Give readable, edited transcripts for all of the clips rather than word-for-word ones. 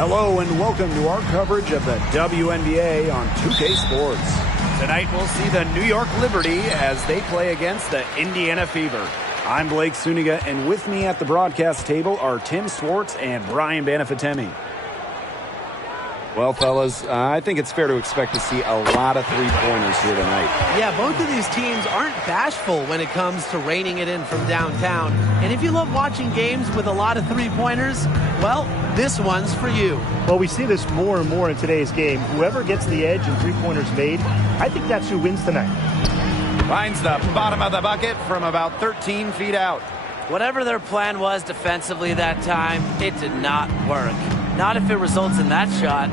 Hello and welcome to our coverage of the WNBA on 2K Sports. Tonight we'll see the New York Liberty as they play against the Indiana Fever. I'm Blake Suniga, and with me at the broadcast table are Tim Swartz and Brian Banafatemi. Well, fellas, I think it's fair to expect to see a lot of three-pointers here tonight. Yeah, both of these teams aren't bashful when it comes to reining it in from downtown. And if you love watching games with a lot of three-pointers, well, this one's for you. Well, we see this more and more in today's game. Whoever gets the edge and three-pointers made, I think that's who wins tonight. Finds the bottom of the bucket from about 13 feet out. Whatever their plan was defensively that time, it did not work. Not if it results in that shot.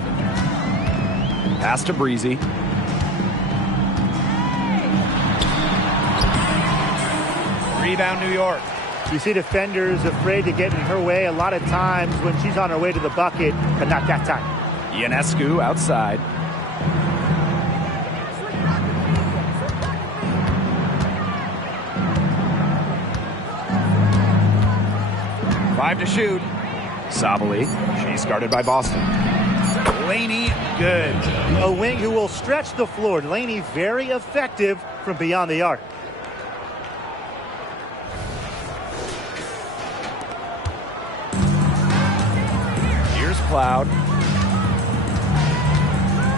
Pass to Breezy. Rebound, New York. You see defenders afraid to get in her way a lot of times when she's on her way to the bucket, but not that time. Ionescu outside. Five to shoot. Sabali. She's guarded by Boston. Laney, good. A wing who will stretch the floor. Laney very effective from beyond the arc. Here's Cloud.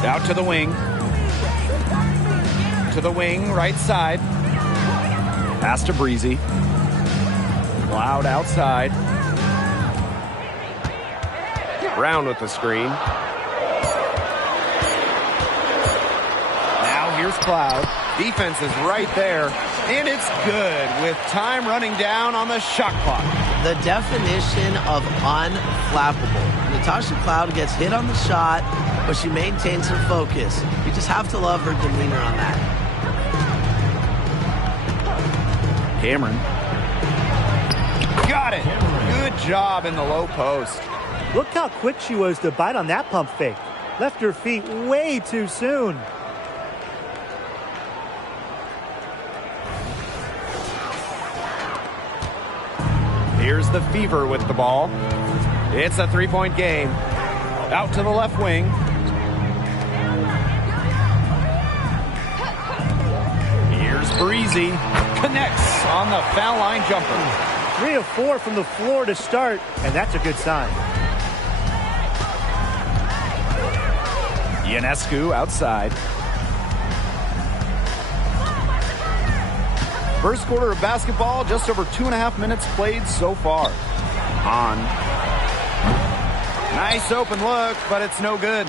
Out to the wing. To the wing, right side. Pass to Breezy. Cloud outside. Brown with the screen. Now here's Cloud. Defense is right there, and it's good with time running down on the shot clock. The definition of unflappable. Natasha Cloud gets hit on the shot, but she maintains her focus. You just have to love her demeanor on that. Cameron. Got it. Good job in the low post. Look how quick she was to bite on that pump fake. Left her feet way too soon. Here's the Fever with the ball. It's a three-point game. Out to the left wing. Here's Breezy. Connects on the foul line jumper. 3 of 4 from the floor to start, and that's a good sign. Ionescu outside. First quarter of basketball, just over 2.5 minutes played so far. On. Nice open look, but it's no good.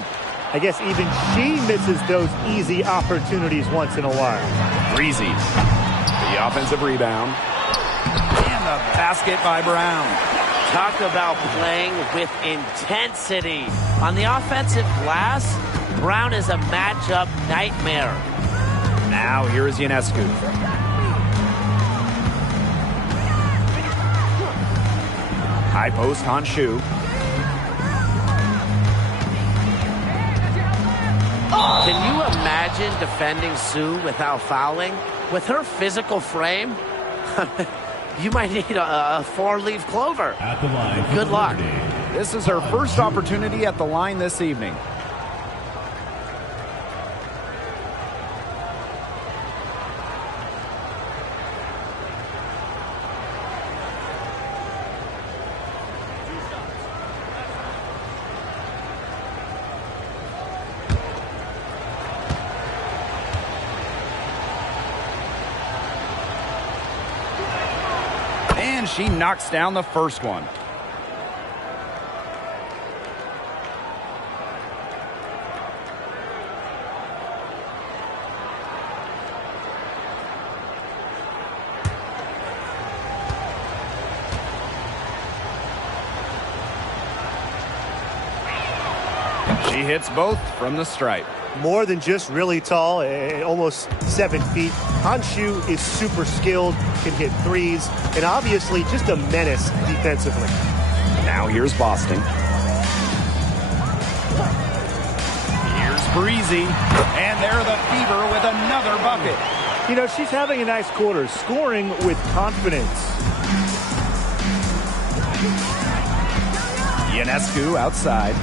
I guess even she misses those easy opportunities once in a while. Breezy. The offensive rebound. And the basket by Brown. Talk about playing with intensity. On the offensive glass, Brown is a matchup nightmare. Now here is Ionescu. High post, Honshu. Can you imagine defending Sue without fouling? With her physical frame, you might need a 4-leaf clover. At the line. Good luck. This is her first opportunity at the line this evening. And she knocks down the first one. She hits both from the stripe. More than just really tall, almost 7 feet. Honshu is super skilled, can hit threes, and obviously just a menace defensively. Now here's Boston. Here's Breezy. And there the Fever with another bucket. You know, she's having a nice quarter, scoring with confidence. Ionescu outside.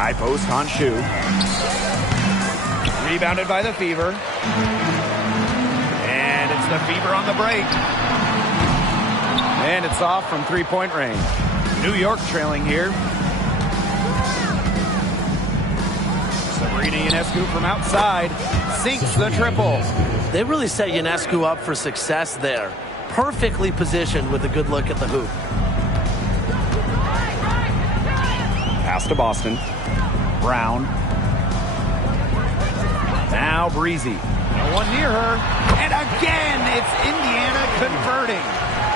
High post, Honshu. Rebounded by the Fever. And it's the Fever on the break. And it's off from three-point range. New York trailing here. Sabrina Ionescu from outside sinks the triple. They really set Ionescu up for success there. Perfectly positioned with a good look at the hoop. Pass to Boston. Brown. Now Breezy. No one near her. And again, it's Indiana converting.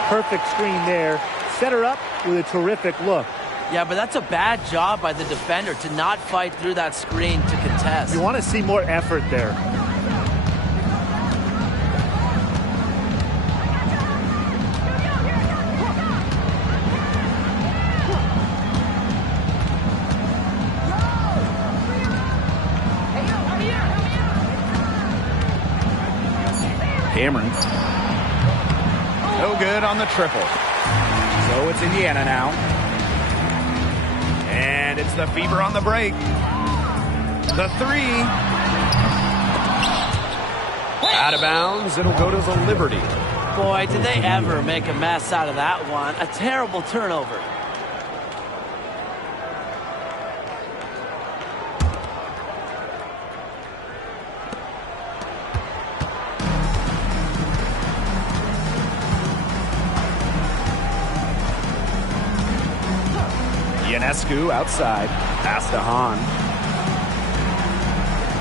Perfect screen there. Set her up with a terrific look. Yeah, but that's a bad job by the defender to not fight through that screen to contest. You want to see more effort there. Cameron. No good on the triple. So it's Indiana now. And it's the Fever on the break. The three. Out of bounds. It'll go to the Liberty. Boy, did they ever make a mess out of that one. A terrible turnover. Ionescu outside. Pass to Hahn.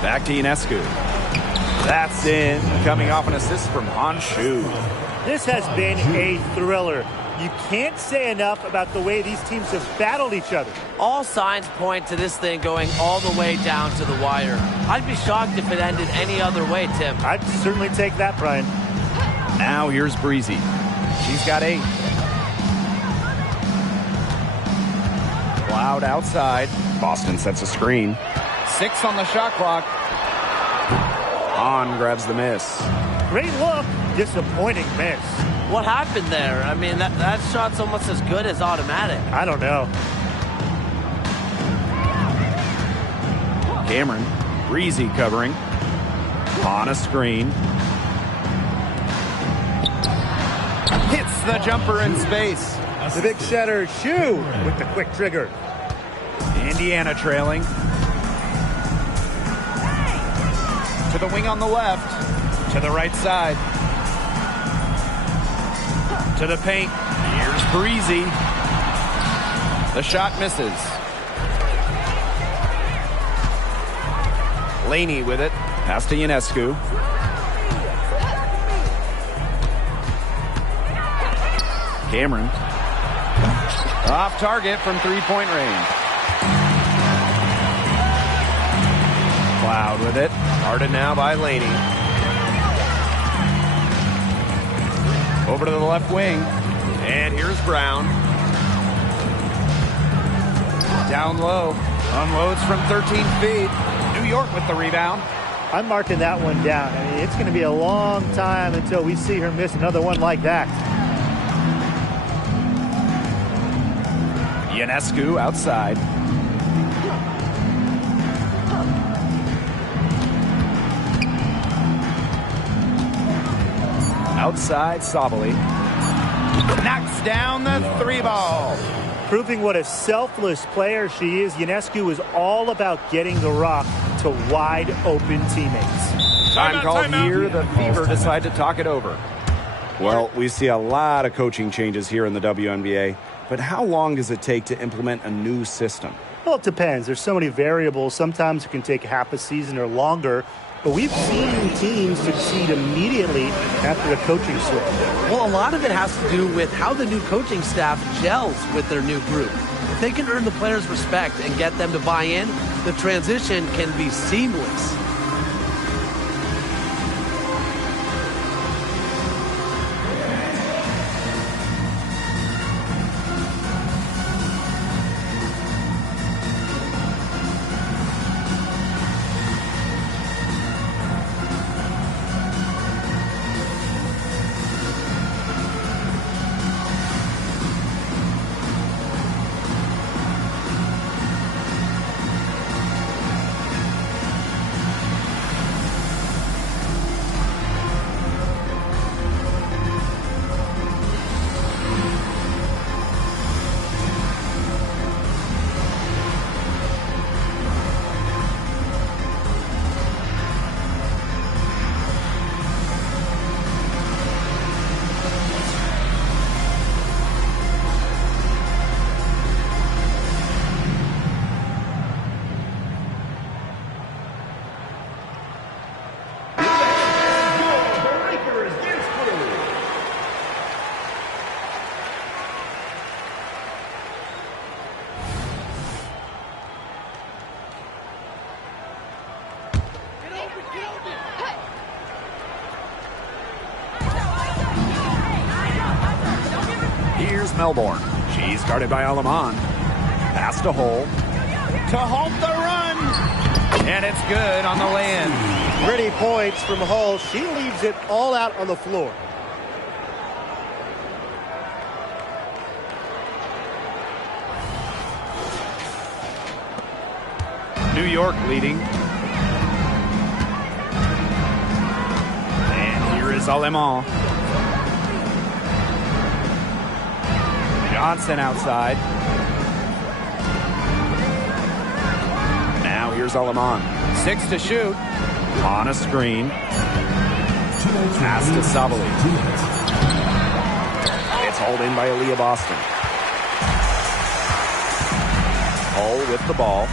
Back to Ionescu. That's in. Coming off an assist from Honshu. This has been a thriller. You can't say enough about the way these teams have battled each other. All signs point to this thing going all the way down to the wire. I'd be shocked if it ended any other way, Tim. I'd certainly take that, Brian. Now here's Breezy. She's got 8. Cloud outside. Boston sets a screen. 6 on the shot clock. Hahn grabs the miss. Great look. Disappointing miss. What happened there? I mean, that shot's almost as good as automatic. I don't know. Cameron. Breezy covering. On a screen. Hits the jumper in space. The big setter, Shu, with the quick trigger. Indiana trailing. To the wing on the left. To the right side. To the paint. Here's Breezy. The shot misses. Laney with it. Pass to Ionescu. Cameron. Off target from three-point range. Cloud with it. Guarded now by Laney. Over to the left wing. And here's Brown. Down low. Unloads from 13 feet. New York with the rebound. I'm marking that one down. I mean, it's going to be a long time until we see her miss another one like that. Ionescu outside. Outside, Sabali. Knocks down the 3-ball. Proving what a selfless player she is, Ionescu is all about getting the rock to wide open teammates. Time called here. The Fever decide to talk it over. Well, we see a lot of coaching changes here in the WNBA. But how long does it take to implement a new system? Well, it depends. There's so many variables. Sometimes it can take half a season or longer. But we've seen teams succeed immediately after a coaching switch. Well, a lot of it has to do with how the new coaching staff gels with their new group. If they can earn the players' respect and get them to buy in, the transition can be seamless. Here's Melbourne. She's guarded by Alaman. Pass to Hull. To halt the run. And it's good on the lay-in. Pretty points from Hull. She leaves it all out on the floor. New York leading. And here is Alaman. Johnson outside. Now here's Alaman. 6 to shoot. On a screen. Pass to Sabali. It's hauled in by Aaliyah Boston. Hull with the ball.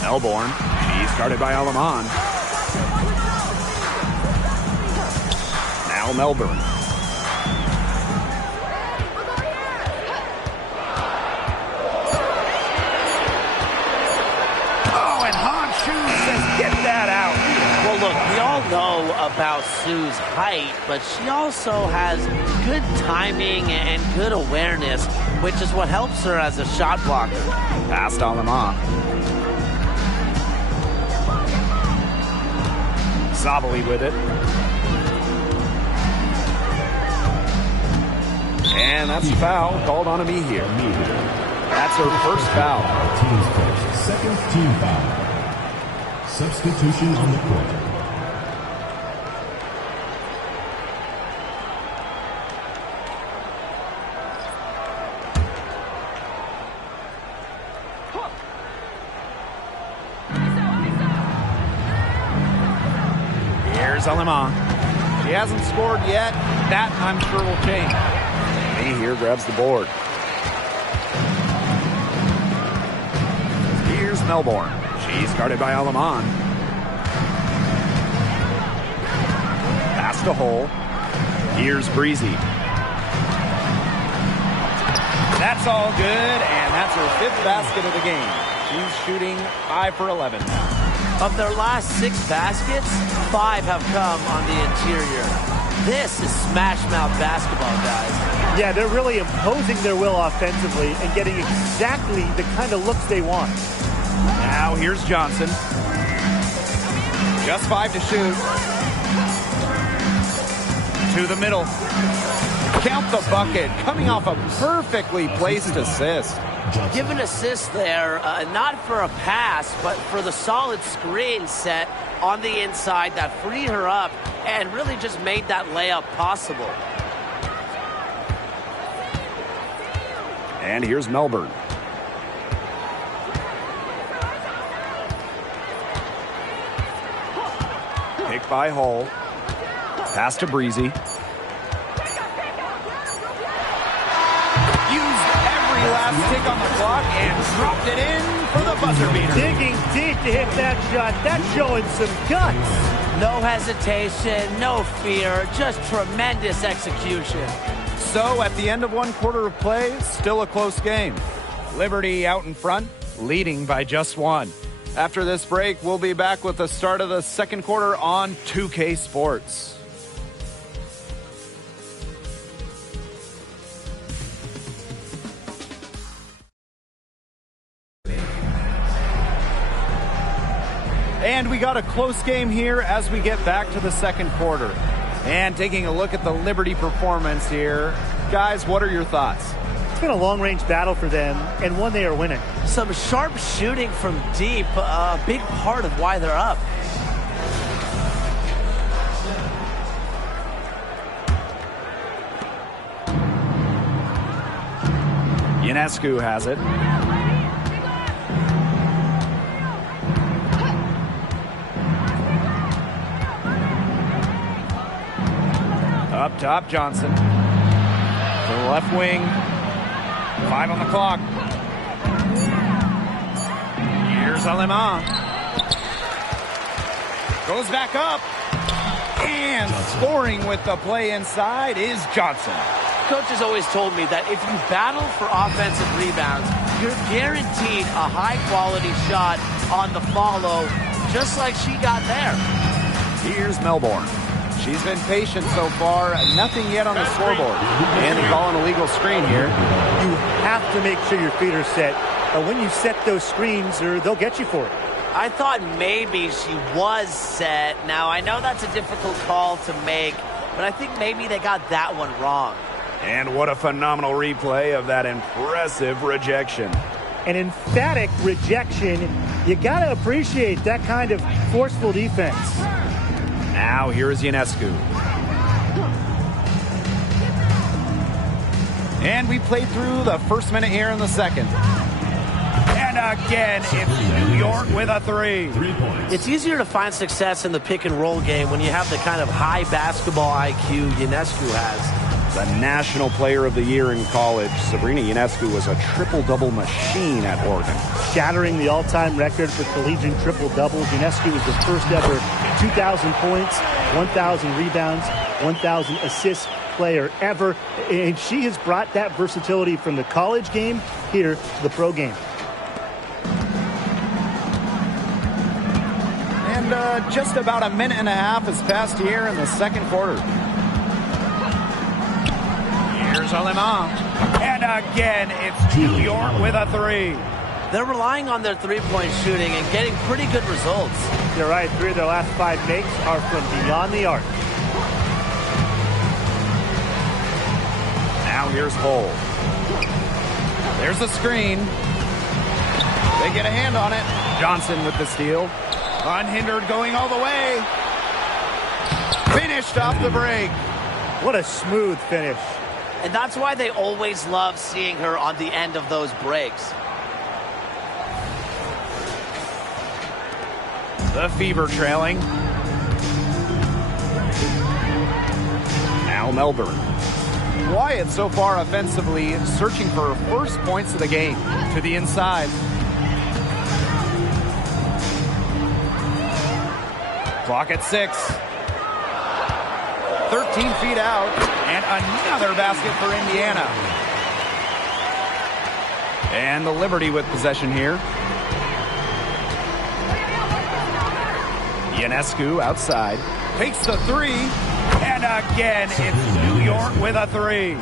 Melbourne. She's guarded by Alaman. Now Melbourne. Get that out. Well, look, we all know about Sue's height, but she also has good timing and good awareness, which is what helps her as a shot blocker. Pass to Alaman. Sabali with it. And that's a foul called on me here. That's her first foul. Team's first, second team foul. Substitution on the court. Here's Alaman. She hasn't scored yet. That, I'm sure, will change. He here grabs the board. Here's Melbourne. She's guarded by Alaman. Pass to Hull. Here's Breezy. That's all good, and that's her 5th basket of the game. She's shooting 5 for 11 now. Of their last 6 baskets, 5 have come on the interior. This is smash mouth basketball, guys. Yeah, they're really imposing their will offensively and getting exactly the kind of looks they want. Now here's Johnson. Just 5 to shoot. To the middle. Count the bucket. Coming off a perfectly placed assist. Give an assist there, not for a pass, but for the solid screen set on the inside that freed her up and really just made that layup possible. And here's Melbourne. Pick by Hull. Pass to Breezy. Used every last tick on the clock and dropped it in for the buzzer beater. Digging deep to hit that shot. That's showing some guts. No hesitation, no fear, just tremendous execution. So at the end of 1 quarter of play, still a close game. Liberty out in front, leading by just 1. After this break, we'll be back with the start of the second quarter on 2K Sports. And we got a close game here as we get back to the second quarter. And taking a look at the Liberty performance here. Guys, what are your thoughts? It's been a long-range battle for them, and one they are winning. Some sharp shooting from deep, a big part of why they're up. Ionescu has it. Up top, Johnson. To the left wing. 5 on the clock. Here's Alaman. Goes back up. And scoring with the play inside is Johnson. Coach has always told me that if you battle for offensive rebounds, you're guaranteed a high-quality shot on the follow, just like she got there. Here's Melbourne. She's been patient so far. Nothing yet on the scoreboard. And they call an illegal screen here. You have to make sure your feet are set. When you set those screens, they'll get you for it. I thought maybe she was set. Now, I know that's a difficult call to make, but I think maybe they got that one wrong. And what a phenomenal replay of that impressive rejection. An emphatic rejection. You got to appreciate that kind of forceful defense. Now here's Ionescu. And we played through the first minute here in the second. And again, it's New York with a three. It's easier to find success in the pick-and-roll game when you have the kind of high basketball IQ Ionescu has. The National Player of the Year in college, Sabrina Ionescu was a triple-double machine at Oregon. Shattering the all-time record for collegiate triple-doubles. Ionescu was the first ever 2,000 points, 1,000 rebounds, 1,000 assists player ever. And she has brought that versatility from the college game here to the pro game. And just about a minute and a half has passed here in the second quarter. Here's Alema. And again, it's New York with a three. They're relying on their three-point shooting and getting pretty good results. You're right. 3 of their last 5 makes are from beyond the arc. Now here's Hull. There's a screen. They get a hand on it. Johnson with the steal. Unhindered, going all the way. Finished off the break. What a smooth finish. And that's why they always love seeing her on the end of those breaks. The Fever trailing. Now Melbourne. Wyatt so far offensively searching for first points of the game. To the inside. Clock at 6. 13 feet out. And another basket for Indiana. And the Liberty with possession here. Ionescu outside. Takes the three. And again, it's New York with a three.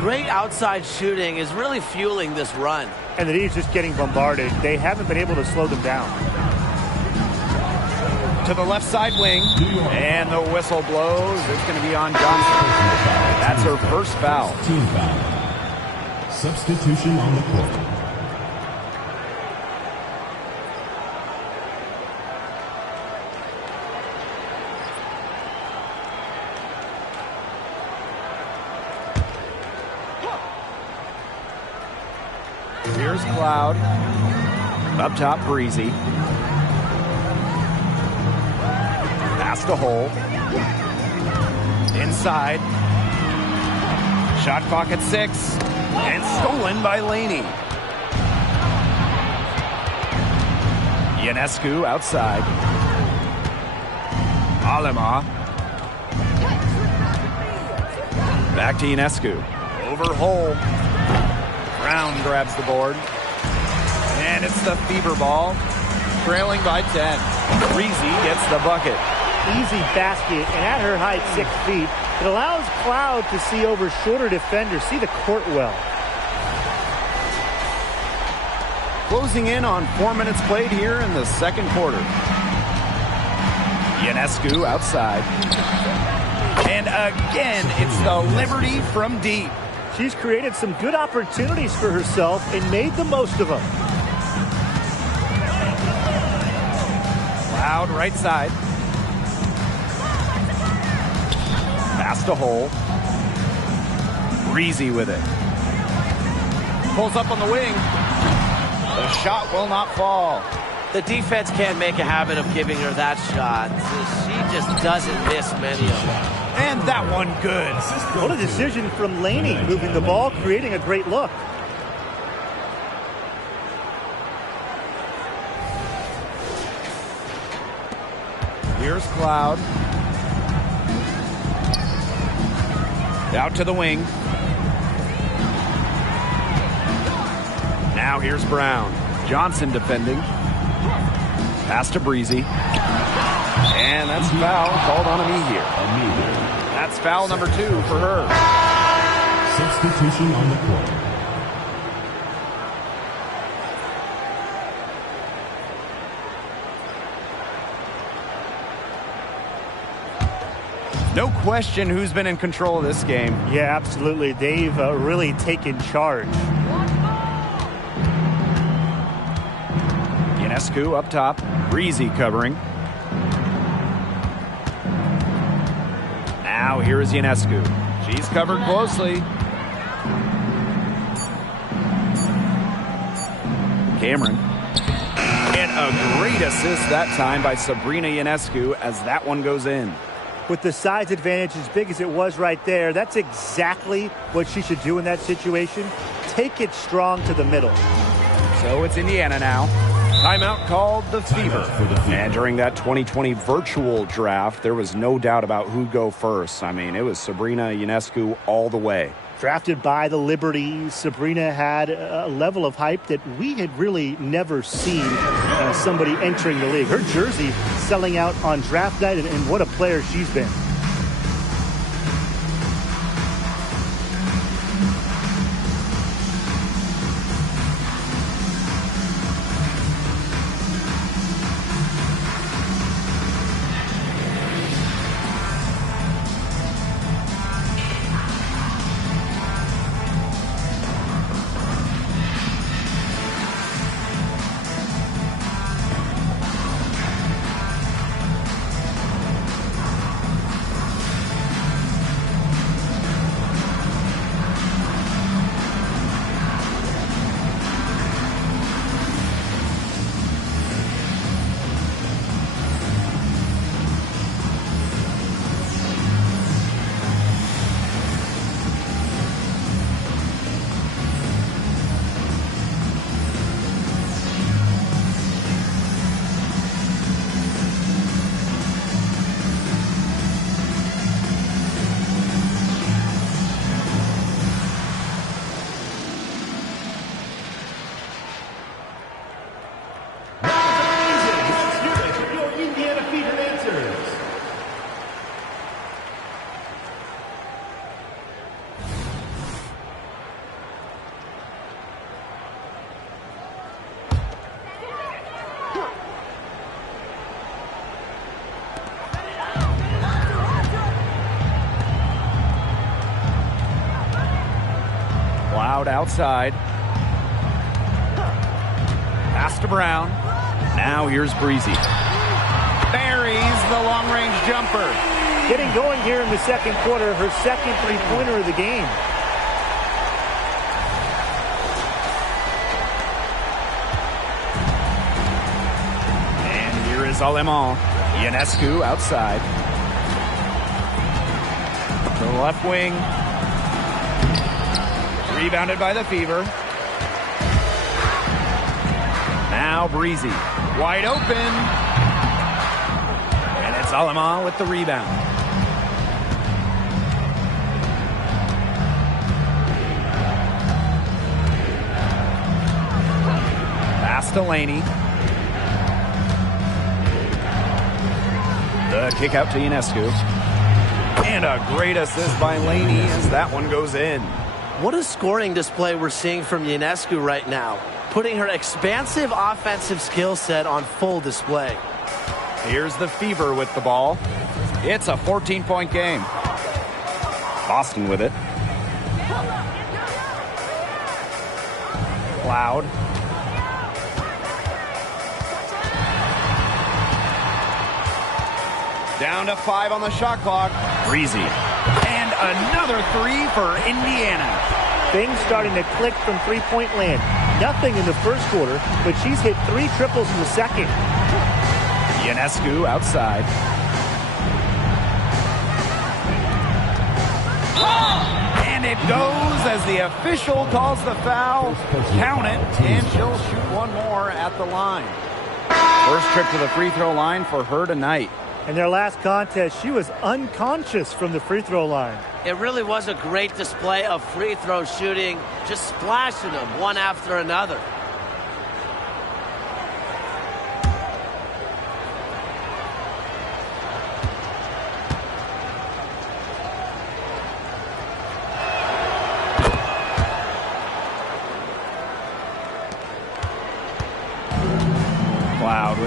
Great outside shooting is really fueling this run. And the D's just getting bombarded. They haven't been able to slow them down. To the left side wing. And the whistle blows. It's going to be on Johnson. That's her first foul. Team foul. Substitution on the court. Here's Cloud. Up top, Breezy. Pass to Hull. Inside. Shot clock at 6. And stolen by Laney. Ionescu outside. Alema. Back to Ionescu. Over Hull. Brown grabs the board. And it's the Fever ball. Trailing by 10. Breezy gets the bucket. Easy basket, and at her height, 6 feet, it allows Cloud to see over shorter defenders, see the court well. Closing in on 4 minutes played here in the second quarter. Ionescu outside. And again, it's the Liberty from deep. She's created some good opportunities for herself and made the most of them. Cloud right side. Pass to Hull. Breezy with it. Pulls up on the wing. The shot will not fall. The defense can't make a habit of giving her that shot. She just doesn't miss many of them. And that one good. What a decision from Laney, moving the ball, creating a great look. Here's Cloud. Out to the wing. Now here's Brown. Johnson defending. Pass to Breezy. And that's foul called on Amihi. That's foul number 2 for her. Substitution on the court. No question who's been in control of this game. Yeah, absolutely. They've really taken charge. Ionescu up top. Breezy covering. Now here is Ionescu. She's covered closely. Cameron. And a great assist that time by Sabrina Ionescu as that one goes in. With the size advantage as big as it was right there, that's exactly what she should do in that situation. Take it strong to the middle. So it's Indiana now. Timeout called the Fever. And during that 2020 virtual draft, there was no doubt about who'd go first. I mean, it was Sabrina Ionescu all the way. Drafted by the Liberty, Sabrina had a level of hype that we had really never seen somebody entering the league. Her jersey selling out on draft night, and what a player she's been. Outside. Pass to Brown. Now here's Breezy. Buries the long-range jumper. Getting going here in the second quarter, her second three-pointer of the game. And here is Alemán. Ionescu outside. To the left wing. Rebounded by the Fever. Now Breezy. Wide open. And it's Alemán with the rebound. Pass to Laney. The kick out to Ionescu. And a great assist by Laney as that one goes in. What a scoring display we're seeing from Ionescu right now, putting her expansive offensive skill set on full display. Here's the Fever with the ball. It's a 14-point game. Boston with it. Cloud. Down to 5 on the shot clock. Breezy. And another 3 for Indiana. Things starting to click from three-point land. Nothing in the first quarter, but she's hit 3 triples in the second. Ionescu outside. And it goes as the official calls the foul. Count it, and she'll shoot one more at the line. First trip to the free throw line for her tonight. In their last contest, she was unconscious from the free throw line. It really was a great display of free throw shooting, just splashing them one after another.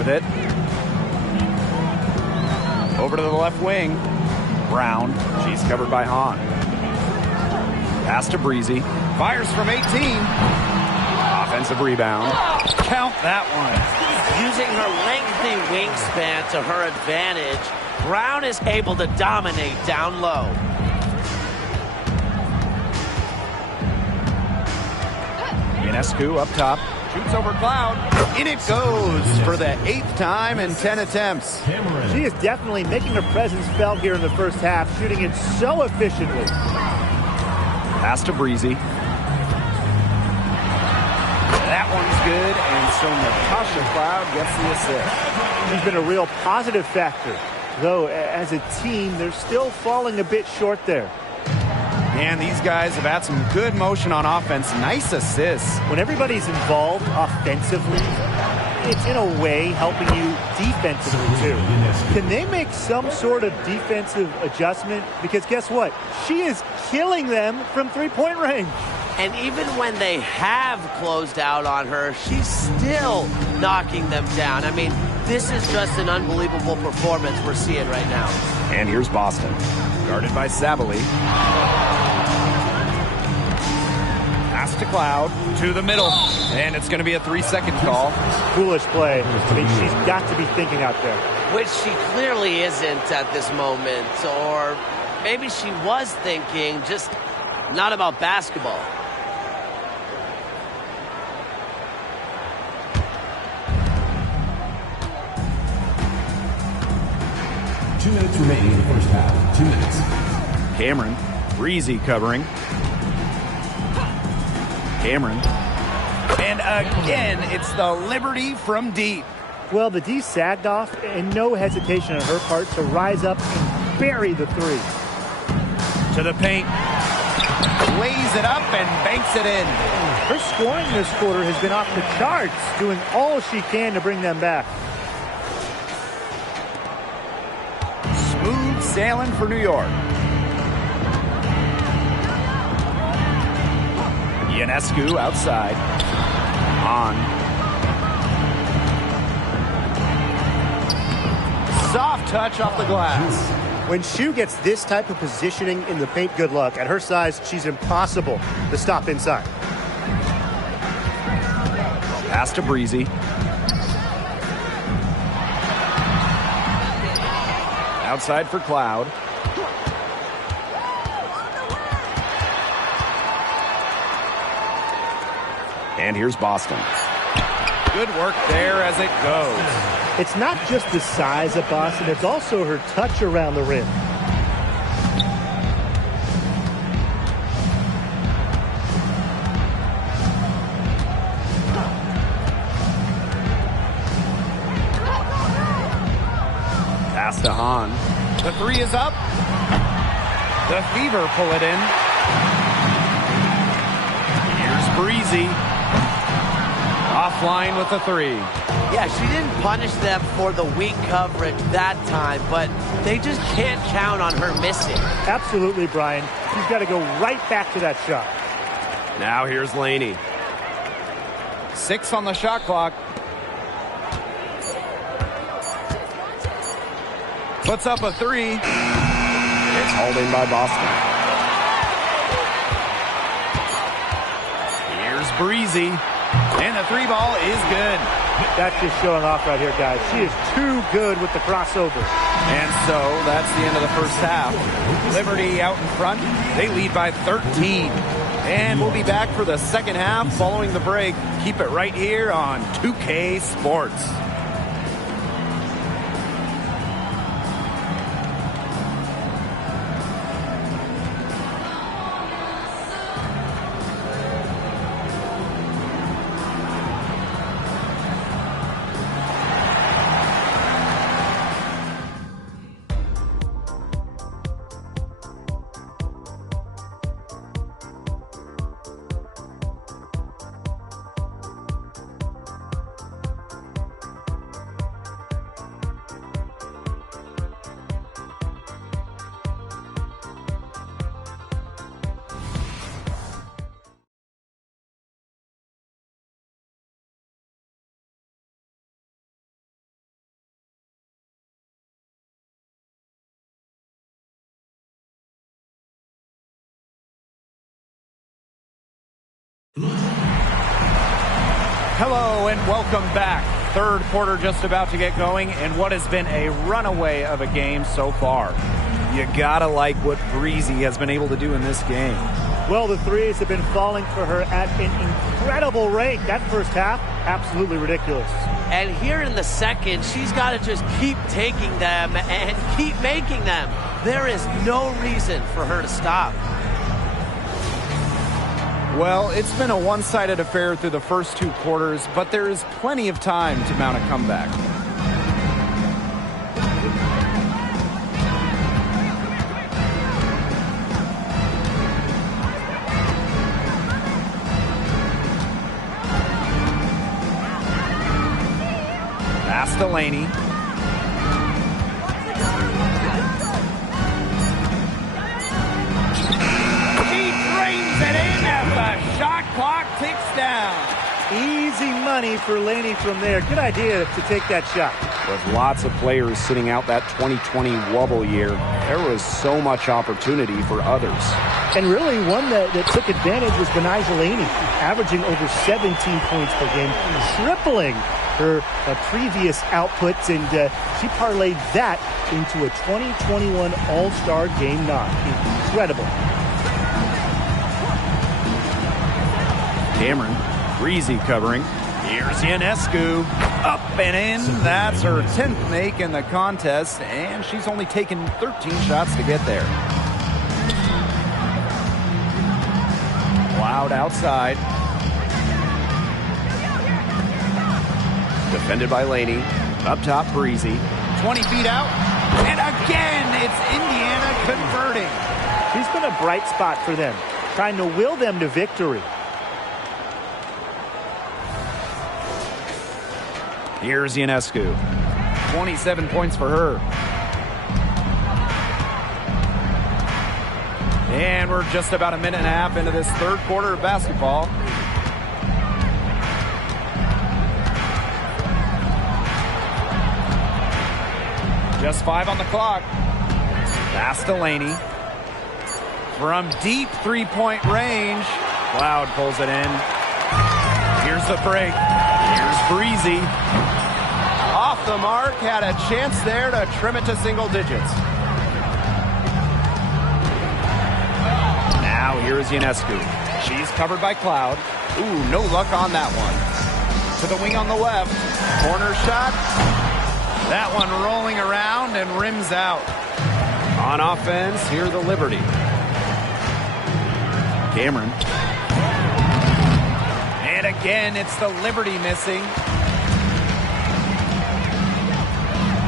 with it. Over to the left wing. Brown. She's covered by Hahn. Pass to Breezy. Fires from 18. Offensive rebound. Count that one. Using her lengthy wingspan to her advantage, Brown is able to dominate down low. Ionescu up top. Shoots over Cloud. In it goes for the 8th time in 10 attempts. She is definitely making her presence felt here in the first half, shooting it so efficiently. Pass to Breezy. That one's good, and so Natasha Cloud gets the assist. She's been a real positive factor, though as a team, they're still falling a bit short there. And these guys have had some good motion on offense. Nice assists. When everybody's involved offensively, it's in a way helping you defensively too. Can they make some sort of defensive adjustment? Because guess what? She is killing them from three-point range. And even when they have closed out on her, she's still knocking them down. I mean, this is just an unbelievable performance we're seeing right now. And here's Boston. Guarded by Sabali. Pass to Cloud. To the middle. And it's going to be a 3-second call. Foolish play. I mean, she's got to be thinking out there. Which she clearly isn't at this moment. Or maybe she was thinking, just not about basketball. Two minutes remaining in the first half. 2 minutes. Cameron. Breezy covering. Cameron. And again, it's the Liberty from deep. Well, the D sagged off, and no hesitation on her part to rise up and bury the three. To the paint. Lays it up and banks it in. Her scoring this quarter has been off the charts, doing all she can to bring them back. Smooth sailing for New York. Ionescu outside. On. Soft touch off the glass. When Shu gets this type of positioning in the paint, good luck. At her size, she's impossible to stop inside. Pass to Breezy. Outside for Cloud. And here's Boston. Good work there as it goes. It's not just the size of Boston, it's also her touch around the rim. Pass to Hahn. The three is up. The Fever pull it in. Here's Breezy. Offline with the three. Yeah, she didn't punish them for the weak coverage that time, but they just can't count on her missing. Absolutely, Brian. She's got to go right back to that shot. Now here's Laney. 6 on the shot clock. Puts up a three. It's hauled in by Boston. Here's Breezy. And the three ball is good. That's just showing off right here, guys. She is too good with the crossover. And so that's the end of the first half. Liberty out in front. They lead by 13. And we'll be back for the second half following the break. Keep it right here on 2K Sports. Hello and welcome back. Third quarter just about to get going, and what has been a runaway of a game so far. You gotta like what Breezy has been able to do in this game. Well, the threes have been falling for her at an incredible rate. That first half, absolutely ridiculous. And here in the second, she's got to just keep taking them and keep making them. There is no reason for her to stop. Well, it's been a one-sided affair through the first two quarters, but there is plenty of time to mount a comeback. Pass to Laney. Shot clock ticks down. Easy money for Laney from there. Good idea to take that shot. With lots of players sitting out that 2020 wobble year, there was so much opportunity for others. And really one that took advantage was Benijah Laney, averaging over 17 points per game, tripling her previous outputs, and she parlayed that into a 2021 All-Star Game 9. Incredible. Cameron, Breezy covering. Here's Ionescu, up and in. That's her 10th make in the contest, and she's only taken 13 shots to get there. Cloud outside. Defended by Laney. Up top, Breezy. 20 feet out. And again, it's Indiana converting. She's been a bright spot for them, trying to will them to victory. Here's Ionescu. 27 points for her. And we're just about a minute and a half into this third quarter of basketball. Just 5 on the clock. Pass to Laney. From deep three-point range. Cloud pulls it in. Here's the break. Here's Breezy. Off the mark. Had a chance there to trim it to single digits. Now here's Ionescu. She's covered by Cloud. Ooh, no luck on that one. To the wing on the left. Corner shot. That one rolling around and rims out. On offense, here the Liberty. Cameron. And again, it's the Liberty missing.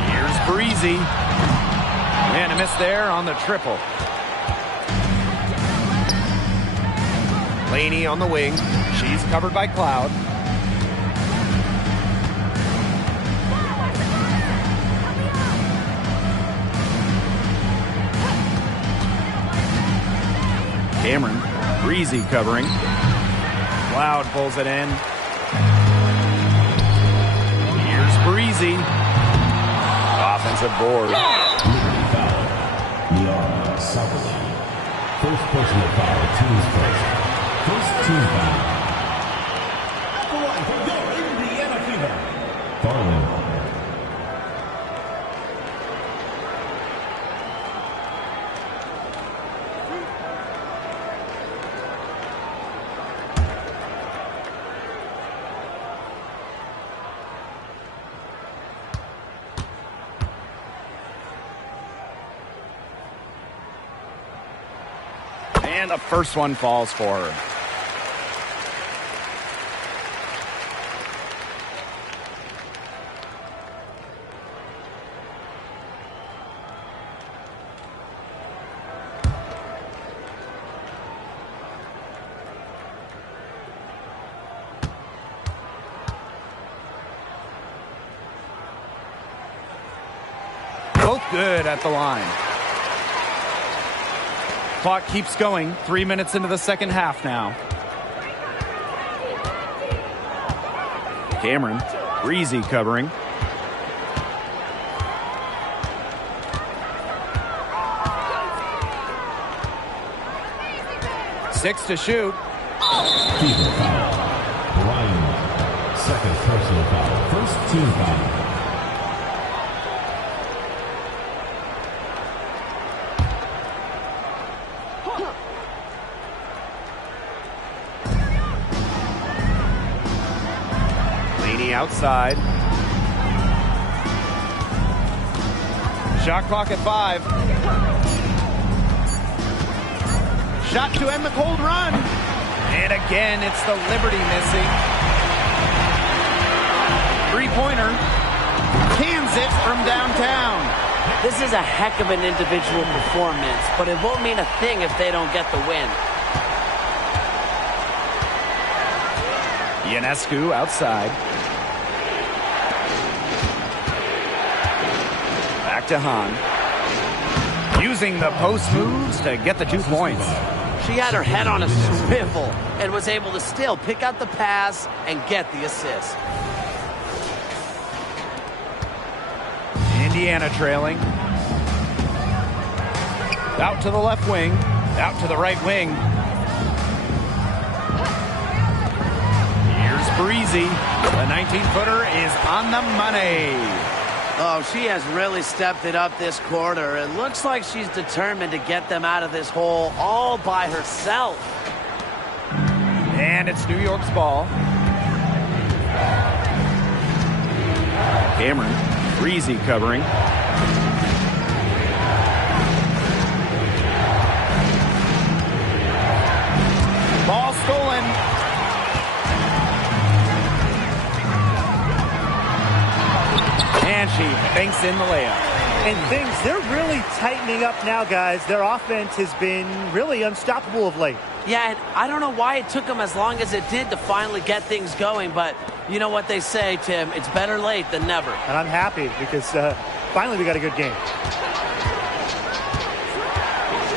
Here's Breezy. And a miss there on the triple. Laney on the wing. She's covered by Cloud. Cameron, Breezy covering. Cloud pulls it in. Here's Breezy. Offensive board. First personal foul, team's first. First team foul. The line for your Indiana Fever. Farley. And the first one falls for her. Both good at the line. Clock keeps going. 3 minutes into the second half now. Cameron, Breezy covering. Six to shoot. Fever foul. Bryant, second personal foul. First team foul. Outside. Shot clock at 5. Shot to end the cold run. And again, it's the Liberty missing. Three-pointer. Cans it from downtown. This is a heck of an individual performance, but it won't mean a thing if they don't get the win. Ionescu outside. Back to Hahn. Using the post moves to get the 2 points. She had her head on a swivel and was able to still pick out the pass and get the assist. Indiana trailing. Out to the left wing. Out to the right wing. Here's Breezy. The 19-footer is on the money. Oh, she has really stepped it up this quarter. It looks like she's determined to get them out of this hole all by herself. And it's New York's ball. Cameron, Breezy covering. Ball stolen. And she banks in the layup. And they're really tightening up now, guys. Their offense has been really unstoppable of late. Yeah, and I don't know why it took them as long as it did to finally get things going, but you know what they say, Tim, it's better late than never. And I'm happy because finally we got a good game.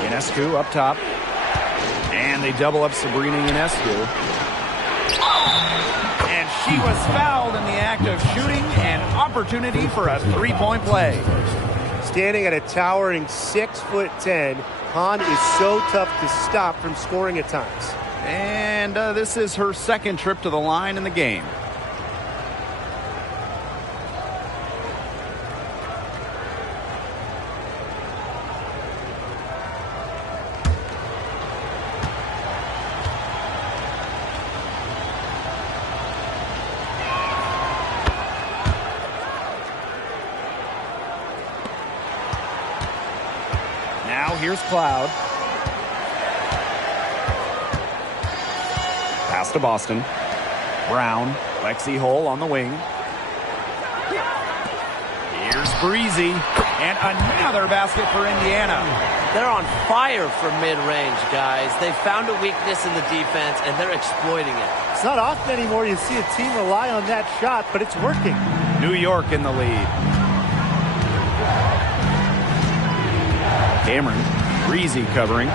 Ionescu up top. And they double up Sabrina Ionescu. And she was fouled in the act of shooting, an opportunity for a three-point play. Standing at a towering 6'10", Hahn is so tough to stop from scoring at times. And this is her second trip to the line in the game. Here's Cloud. Pass to Boston. Brown. Lexi Hull on the wing. Here's Breezy. And another basket for Indiana. They're on fire from mid-range, guys. They found a weakness in the defense, and they're exploiting it. It's not often anymore you see a team rely on that shot, but it's working. New York in the lead. Cameron, Breezy covering.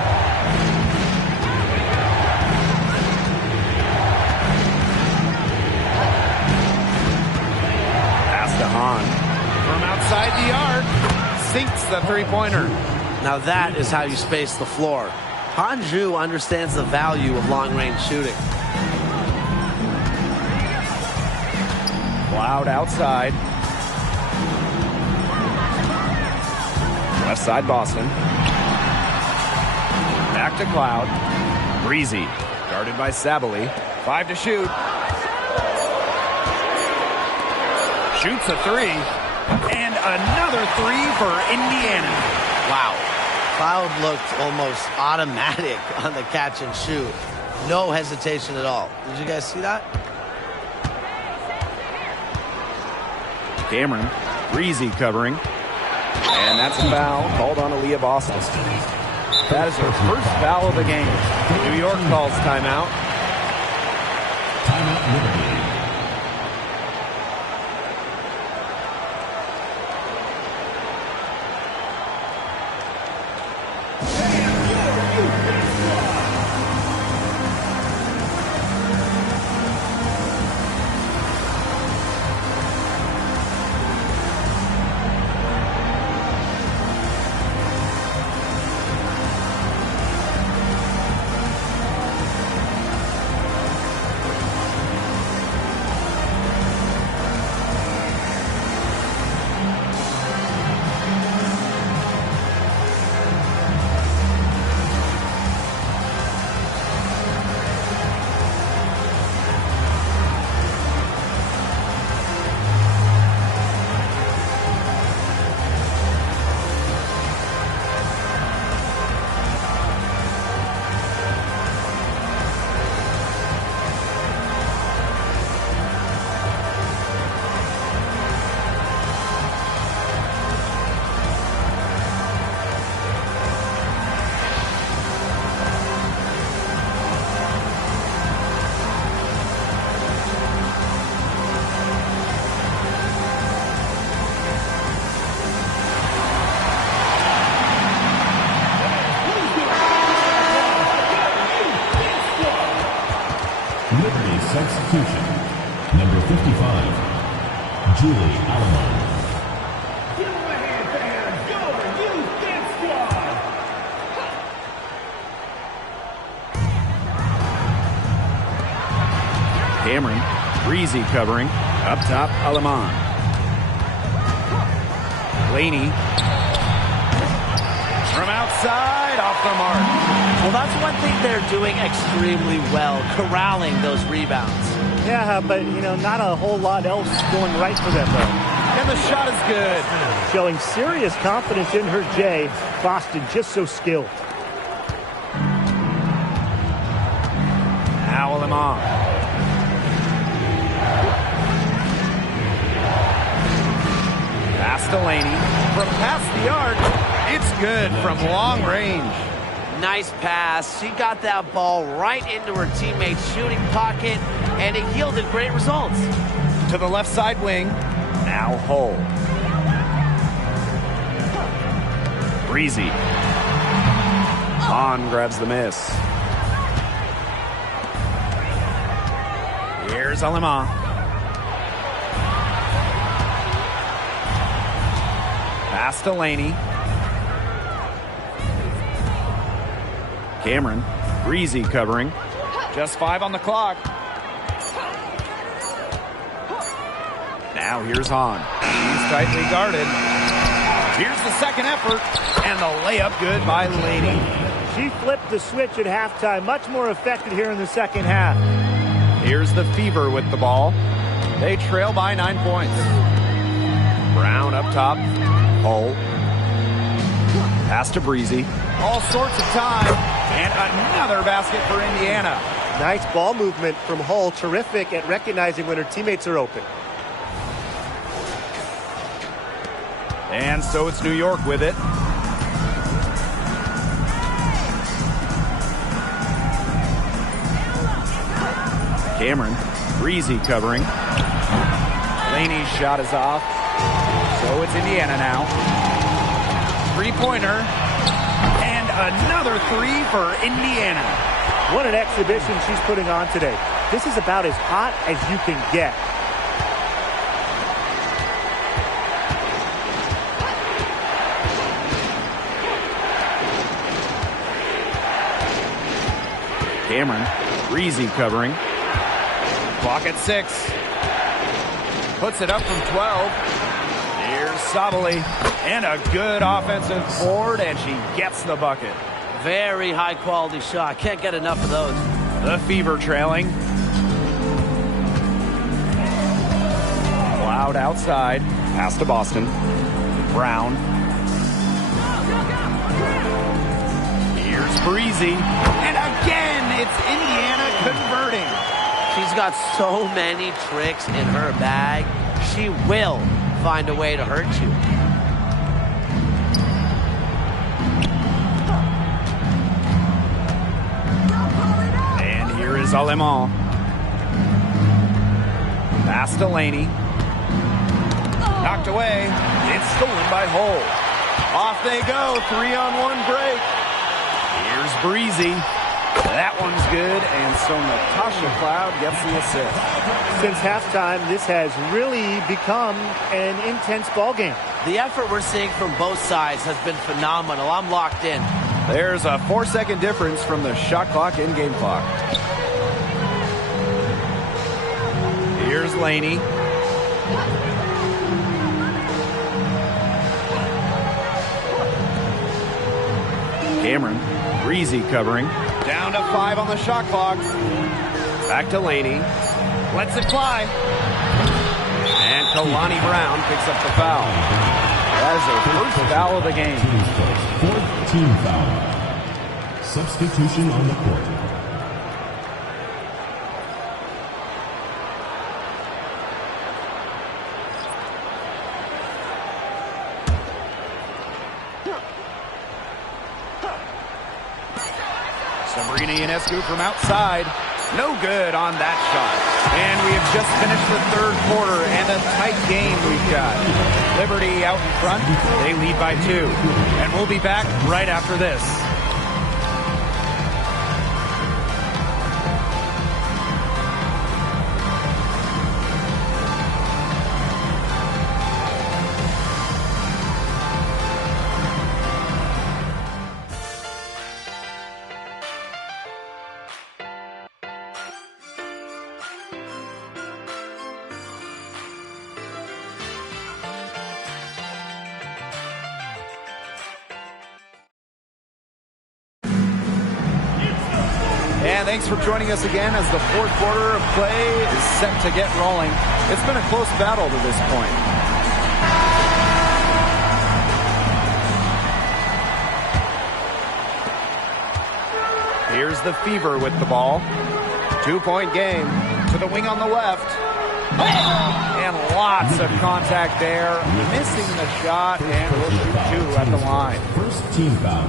Pass to Hahn. From outside the arc, sinks the three-pointer. Now that is how you space the floor. Hanju understands the value of long-range shooting. Cloud outside. Left side Boston. Back to Cloud. Breezy. Guarded by Sabally. 5 to shoot. Shoots a three. And another three for Indiana. Wow. Cloud looked almost automatic on the catch and shoot. No hesitation at all. Did you guys see that? Cameron. Breezy covering. And that's a foul called on Aaliyah Boston. That is her first foul of the game. New York calls timeout. Timeout Liberty. substitution, number 55, Julie Allen. Cameron, Breezy covering. Up top, Aleman. Laney. From outside, off the mark. Well, that's one thing they're doing extremely well, corralling those rebounds. Yeah, but, not a whole lot else going right for them, though. And the shot is good. Showing serious confidence in her J. Boston just so skilled. Now Aleman. Pass to Laney. From past the arc, it's good from long range. Nice pass. She got that ball right into her teammate's shooting pocket, and it yielded great results. To the left side wing. Now Hull. Breezy. Hahn grabs the miss. Here's Aleman. Pass to Laney. Cameron, Breezy covering. Just 5 on the clock. Now here's Hahn. He's tightly guarded. Here's the second effort, and the layup good by Laney. She flipped the switch at halftime. Much more effective here in the second half. Here's the Fever with the ball. They trail by 9 points. Brown up top. Hull. Pass to Breezy. All sorts of time. And another basket for Indiana. Nice ball movement from Hull. Terrific at recognizing when her teammates are open. And so it's New York with it. Cameron, Breezy covering. Laney's shot is off. So it's Indiana now. Three-pointer. And another three for Indiana. What an exhibition she's putting on today. This is about as hot as you can get. Cameron, Breezy covering. Clock at 6. Puts it up from 12. Here's Sabali. And a good offensive board, and she gets the bucket. Very high quality shot. Can't get enough of those. The Fever trailing. Cloud outside. Pass to Boston. Brown. Here's Breezy. And again, it's Indiana converting. She's got so many tricks in her bag. She will find a way to hurt you. And here is Aleman. Pass to Laney. Knocked away. It's stolen by Hull. Off they go. 3-on-1 break. Here's Breezy. That one's good, and so Natasha Cloud gets the assist. Since halftime, this has really become an intense ball game. The effort we're seeing from both sides has been phenomenal. I'm locked in. There's a 4-second difference from the shot clock and game clock. Here's Laney. Cameron, Breezy covering. Down to 5 on the shot clock. Back to Laney. Lets it fly. And Kalani Brown picks up the foul. That is her first foul of the game. 4th team foul. Substitution on the court. Sabrina Ionescu from outside. No good on that shot. And we have just finished the third quarter, and a tight game we've got. Liberty out in front. They lead by 2. And we'll be back right after this. And thanks for joining us again as the fourth quarter of play is set to get rolling. It's been a close battle to this point. Here's the Fever with the ball. 2-point game to the wing on the left. And lots of contact there. Missing the shot, and will shoot two at the line. First team foul.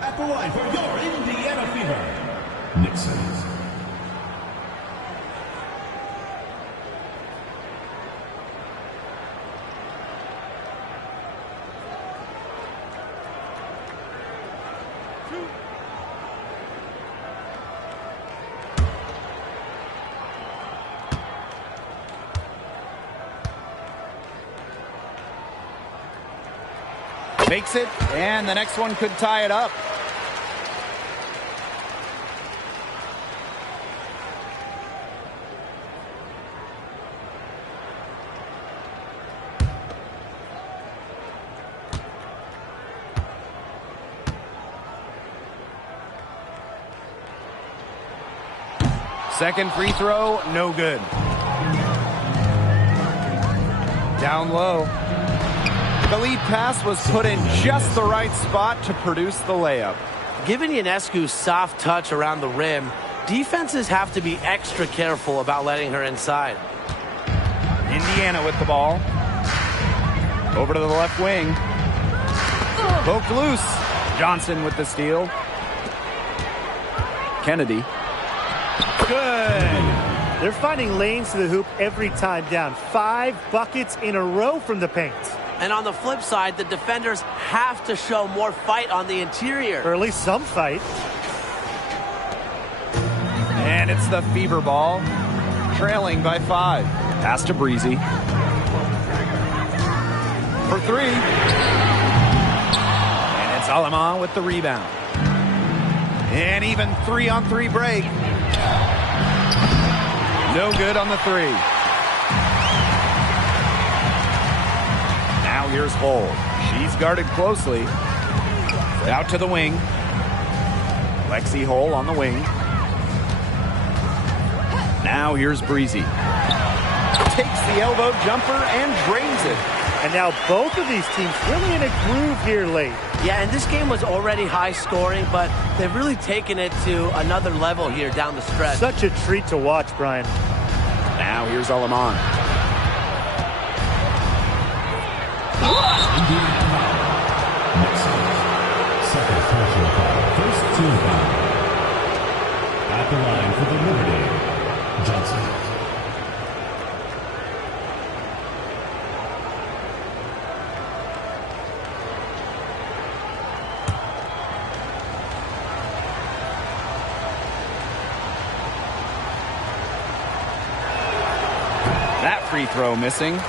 At the line for your Indiana Fever, Nixon. Makes it, and the next one could tie it up. Second free throw, no good. Down low. The lead pass was put in just the right spot to produce the layup. Given Ionescu's soft touch around the rim, defenses have to be extra careful about letting her inside. Indiana with the ball. Over to the left wing. Poked loose. Johnson with the steal. Kennedy. Good. They're finding lanes to the hoop every time down. 5 buckets in a row from the paint. And on the flip side, the defenders have to show more fight on the interior. Or at least some fight. And it's the Fever ball. Trailing by 5. Pass to Breezy. For 3. And it's Aleman with the rebound. And even 3-on-3 break. No good on the 3. Now here's Hull. She's guarded closely. Out to the wing. Lexi Hull on the wing. Now here's Breezy. Takes the elbow jumper and drains it. And now both of these teams really in a groove here late. Yeah, and this game was already high scoring, but they've really taken it to another level here down the stretch. Such a treat to watch, Brian. Now here's Aleman. Second personal foul. First team foul. At the line for the Liberty, Johnson. That free throw missing.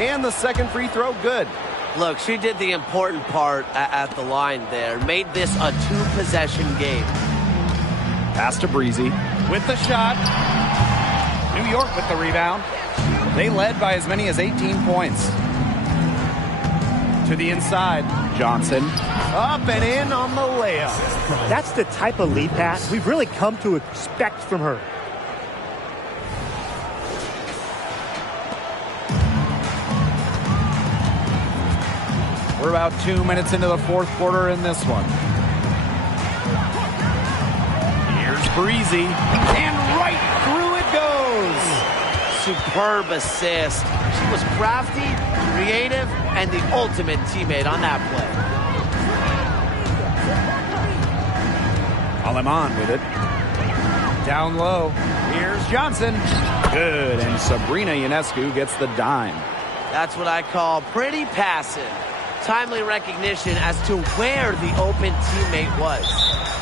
And the second free throw, good. Look, she did the important part at the line there. Made this a 2-possession game. Pass to Breezy with the shot. New York with the rebound. They led by as many as 18 points. To the inside, Johnson. Up and in on the layup. That's the type of lead pass we've really come to expect from her. We're about 2 minutes into the fourth quarter in this one. Here's Breezy. And right through it goes. Superb assist. She was crafty, creative, and the ultimate teammate on that play. Aleman with it. Down low. Here's Johnson. Good. And Sabrina Ionescu gets the dime. That's what I call pretty passing. Timely recognition as to where the open teammate was.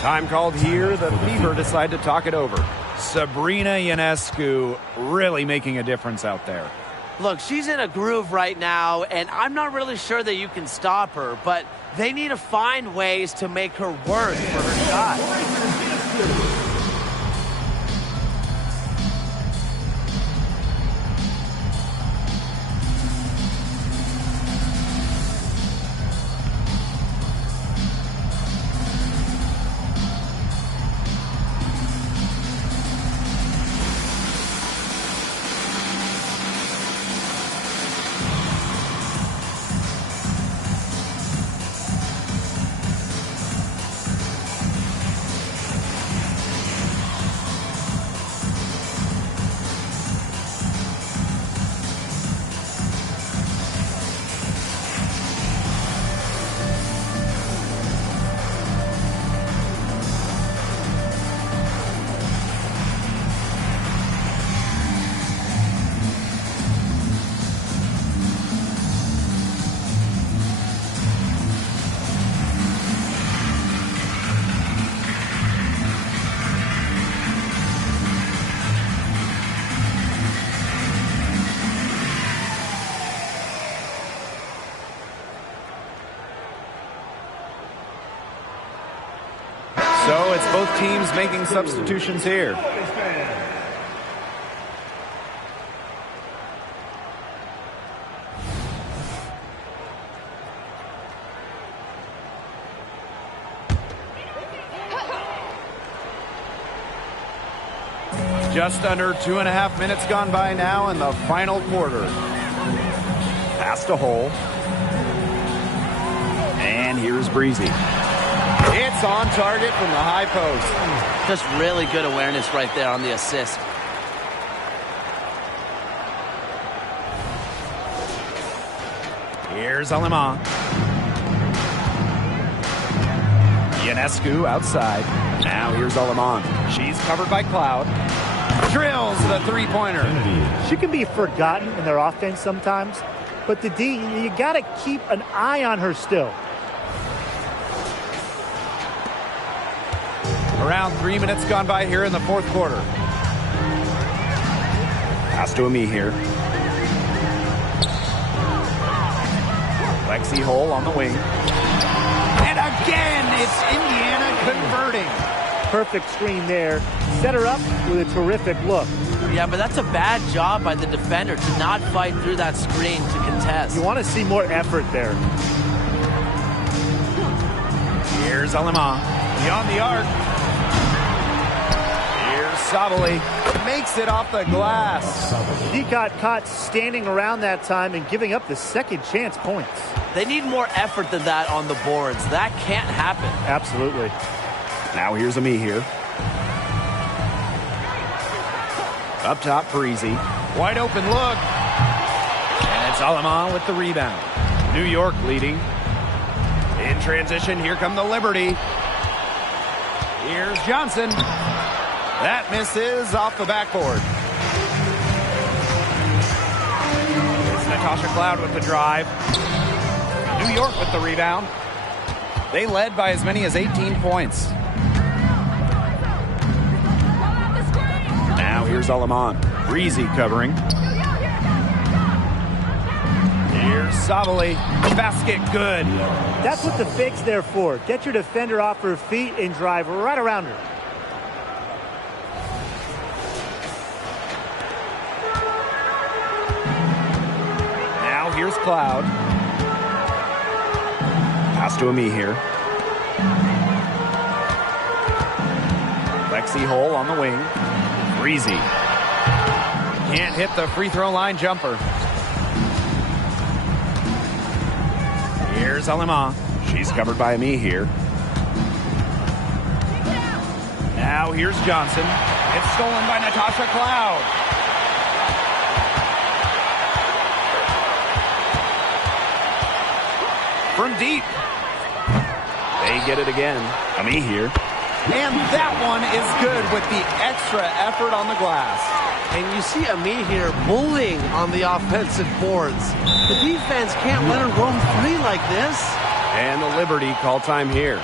Time called here. The Fever decide to talk it over. Sabrina Ionescu really making a difference out there. Look, she's in a groove right now, and I'm not really sure that you can stop her, but they need to find ways to make her work for her shot. So it's both teams making substitutions here. Just under 2.5 minutes gone by now in the final quarter. Pass to Hole. And here's Breezy. It's on target from the high post. Just really good awareness right there on the assist. Here's Alema. Ionescu outside. Now here's Aleman. She's covered by Cloud. Drills the three-pointer. She can be forgotten in their offense sometimes, but the D, you got to keep an eye on her still. Around 3 minutes gone by here in the fourth quarter. Pass to Ami here. Lexi Hole on the wing. And again, it's Indiana converting. Perfect screen there. Set her up with a terrific look. Yeah, but that's a bad job by the defender to not fight through that screen to contest. You want to see more effort there. Here's Alema. Beyond the arc. Here's Sabali. Makes it off the glass. He got caught standing around that time and giving up the second chance points. They need more effort than that on the boards. That can't happen. Absolutely. Now here's Ami here. Up top, Breezy. Wide open look. And it's Alema with the rebound. New York leading. In transition, here come the Liberty. Here's Johnson. That misses off the backboard. It's Natasha Cloud with the drive. New York with the rebound. They led by as many as 18 points. Now here's Aleman. Breezy covering. Here's Sabali. Basket good. That's what the fake's there for. Get your defender off her feet and drive right around her. Now here's Cloud. Pass to Ami here. Lexi Hole on the wing. Breezy. Can't hit the free throw line jumper. Here's Alema. She's covered by Ami here. Now here's Johnson. It's stolen by Natasha Cloud. From deep. They get it again. Ami here. And that one is good with the extra effort on the glass. And you see Ami here bullying on the offensive boards. The defense can't let her roam free like this. And the Liberty call time here.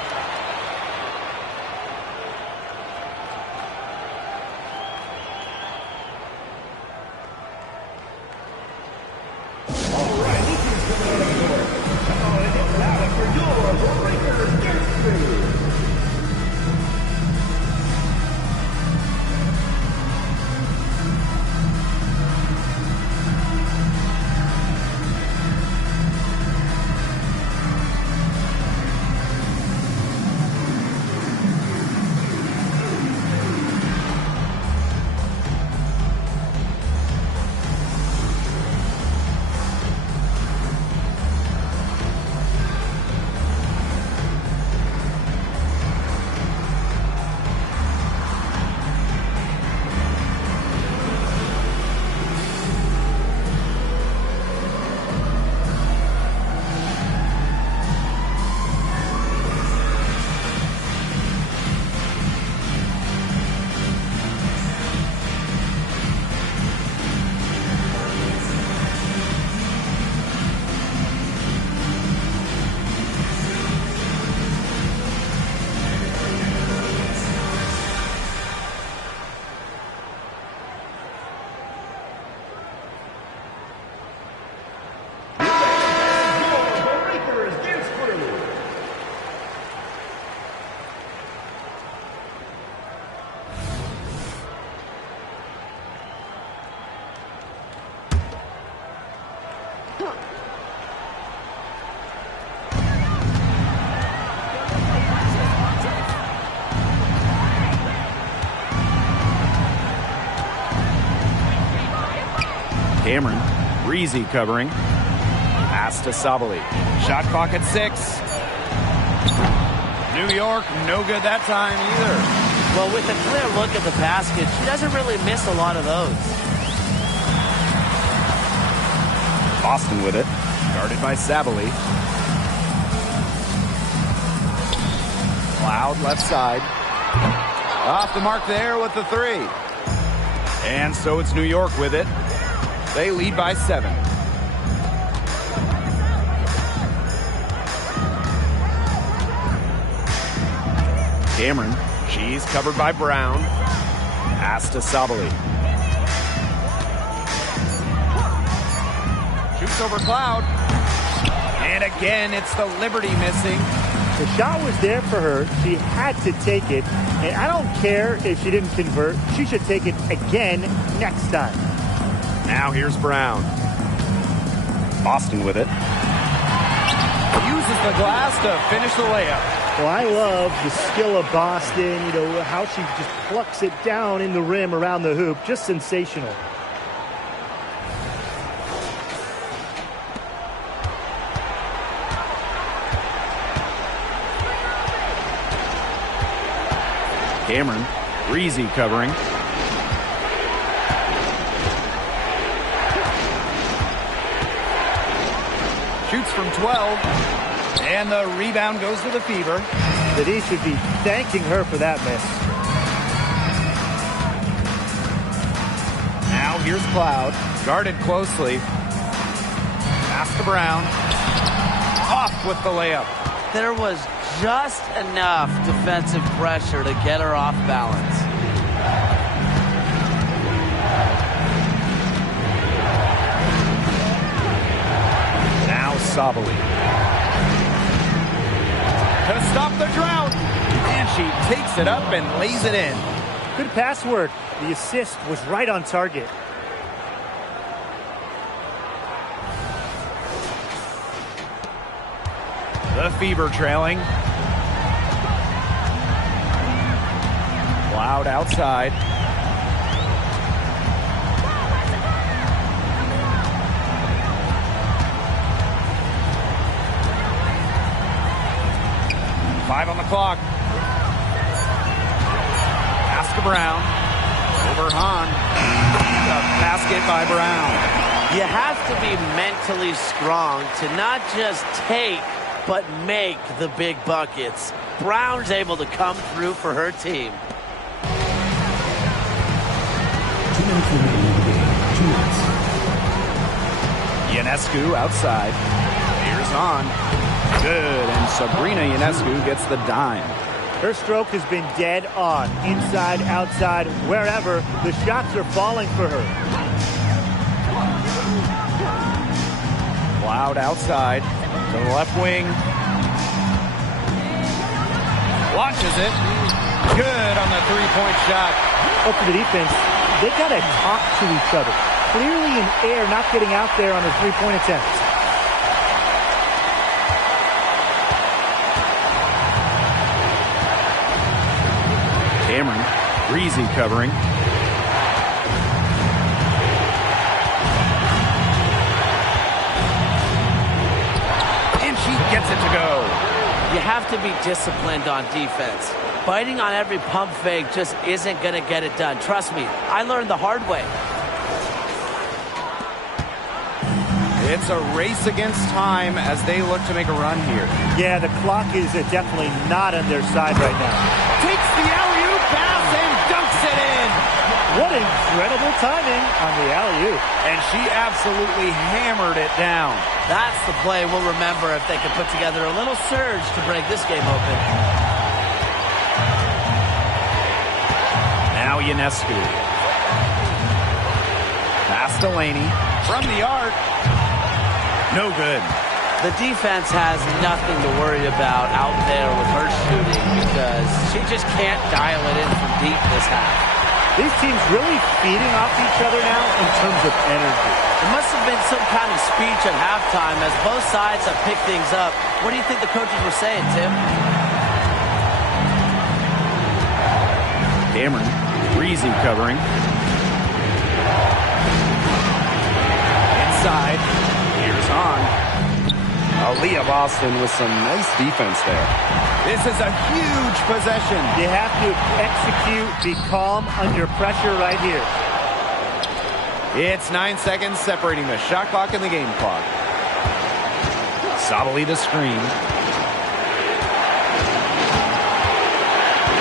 Cameron, breezy covering. Pass to Sabali. Shot clock at 6. New York, no good that time either. Well, with a clear look at the basket, she doesn't really miss a lot of those. Boston with it. Guarded by Sabali. Cloud left side. Off the mark there with the 3. And so it's New York with it. They lead by 7. Cameron, she's covered by Brown. Pass to Sabali. Shoots over Cloud. And again, it's the Liberty missing. The shot was there for her. She had to take it. And I don't care if she didn't convert. She should take it again next time. Now here's Brown. Boston with it. Uses the glass to finish the layup. Well, I love the skill of Boston, you know, how she just plucks it down in the rim around the hoop. Just sensational. Cameron, breezy covering. Shoots from 12. And the rebound goes to the Fever. That he should be thanking her for that miss. Now here's Cloud. Guarded closely. Pass to Brown. Off with the layup. There was just enough defensive pressure to get her off balance. Now Sabali. To stop the drought. And she takes it up and lays it in. Good pass work. The assist was right on target. The Fever trailing. Cloud outside. Five on the clock. Pass to Brown. Over Hahn. A basket by Brown. You have to be mentally strong to not just take, but make the big buckets. Brown's able to come through for her team. 2 minutes remaining in the game. 2 minutes. Ionescu outside. Here's on. Good, and Sabrina Ionescu gets the dime. Her stroke has been dead on. Inside, outside, wherever. The shots are falling for her. Cloud outside to the left wing. Launches it. Good on the three-point shot. Oh, for the defense, they got to talk to each other. Clearly in air, not getting out there on her three-point attempt. Cameron, breezy covering. And she gets it to go. You have to be disciplined on defense. Biting on every pump fake just isn't going to get it done. Trust me, I learned the hard way. It's a race against time as they look to make a run here. Yeah, the clock is definitely not on their side right now. Takes the alley-oop pass and dunks it in. What incredible timing on the alley-oop. And she absolutely hammered it down. That's the play we'll remember if they can put together a little surge to break this game open. Now Ionescu. Pass to Laney. From the arc. No good. The defense has nothing to worry about out there with her shooting because she just can't dial it in from deep this half. These teams really feeding off each other now in terms of energy. There must have been some kind of speech at halftime as both sides have picked things up. What do you think the coaches were saying, Tim? Cameron, breezy covering. side. Here's on. Aaliyah Boston with some nice defense there. This is a huge possession. You have to execute, be calm under pressure right here. It's 9 seconds separating the shot clock and the game clock. Sabalita screen.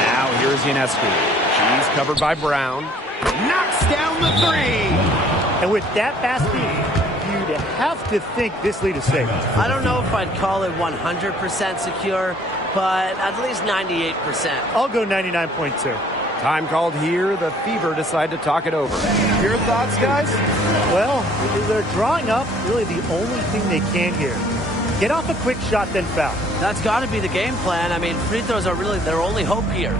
Now here's Ionescu. She's covered by Brown. Knocks down the three. And with that basket, you'd have to think this lead is safe. I don't know if I'd call it 100% secure, but at least 98%. I'll go 99.2. Time called here. The Fever decide to talk it over. Your thoughts, guys? Well, they're drawing up really the only thing they can here. Get off a quick shot, then foul. That's got to be the game plan. I mean, free throws are really their only hope here.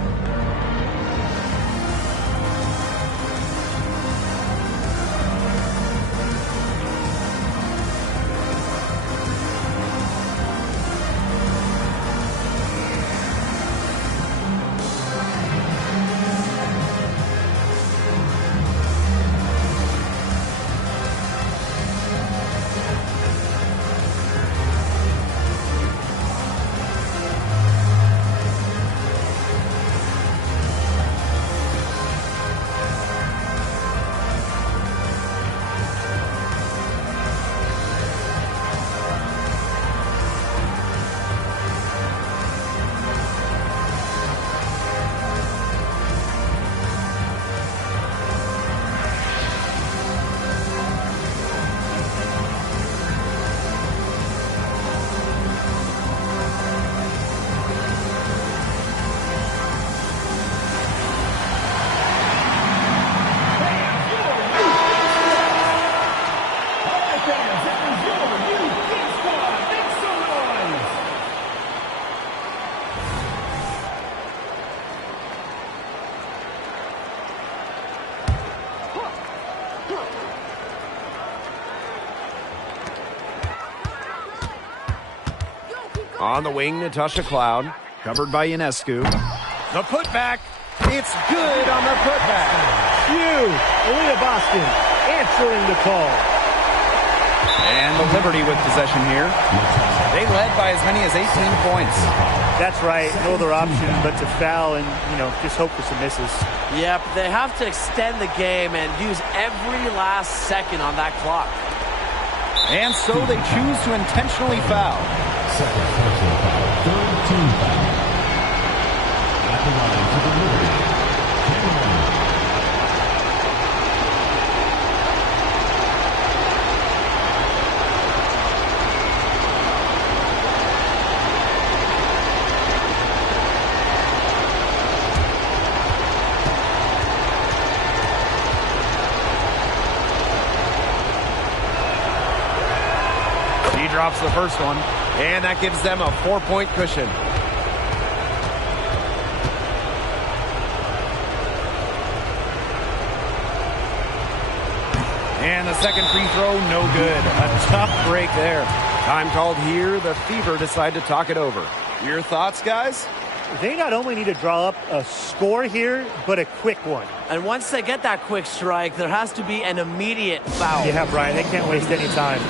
On the wing, Natasha Cloud, covered by Ionescu. The putback. It's good on the putback. Huge. Aaliyah Boston answering the call. And the Liberty with possession here. They led by as many as 18 points. That's right. No other option but to foul and, just hope for some misses. Yep, they have to extend the game and use every last second on that clock. And so they choose to intentionally foul. Second personal foul. Third team foul. At the line for the Liberty. Cameron. He drops the first one. And that gives them a 4-point cushion. And the second free throw, no good. A tough break there. Time called here. The Fever decide to talk it over. Your thoughts, guys? They not only need to draw up a score here, but a quick one. And once they get that quick strike, there has to be an immediate foul. Yeah, Brian, they can't waste any time.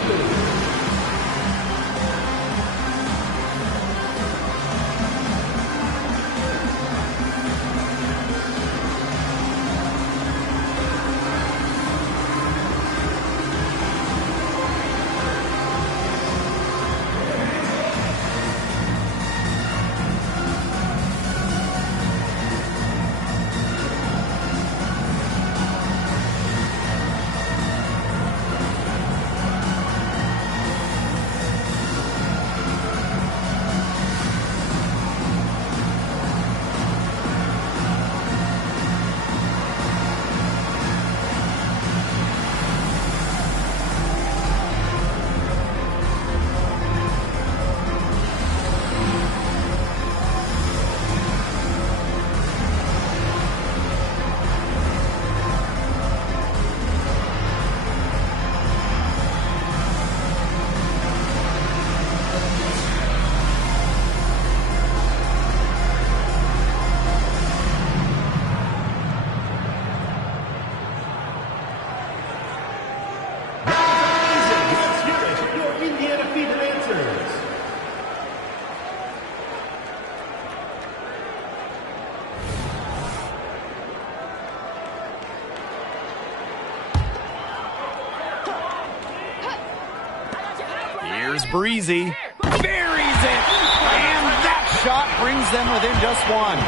Here's Breezy. Buries it. And that shot brings them within just one.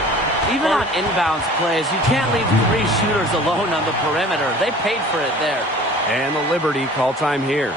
Even on inbounds plays, you can't leave 3 shooters alone on the perimeter. They paid for it there. And the Liberty call time here.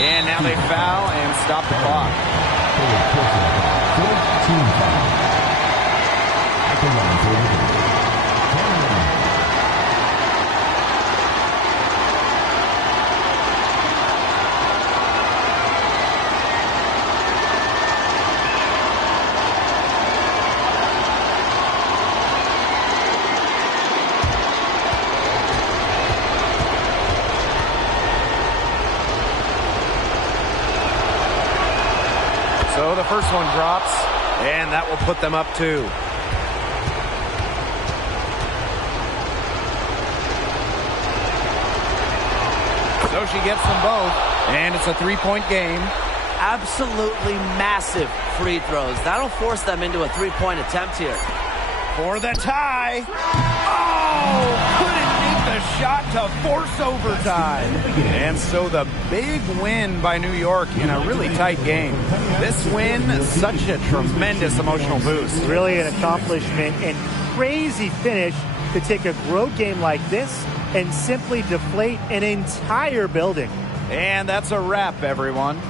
And now they foul and stop the clock. Team foul. At the line for So the first one drops, and that will put them up 2. So she gets them both, and it's a 3-point game. Absolutely massive free throws. That'll force them into a 3-point attempt here. For the tie. Oh, couldn't make the shot to force overtime. And so the big win by New York in a really tight game. This win, such a tremendous emotional boost. Really an accomplishment and crazy finish to take a road game like this and simply deflate an entire building. And that's a wrap, everyone.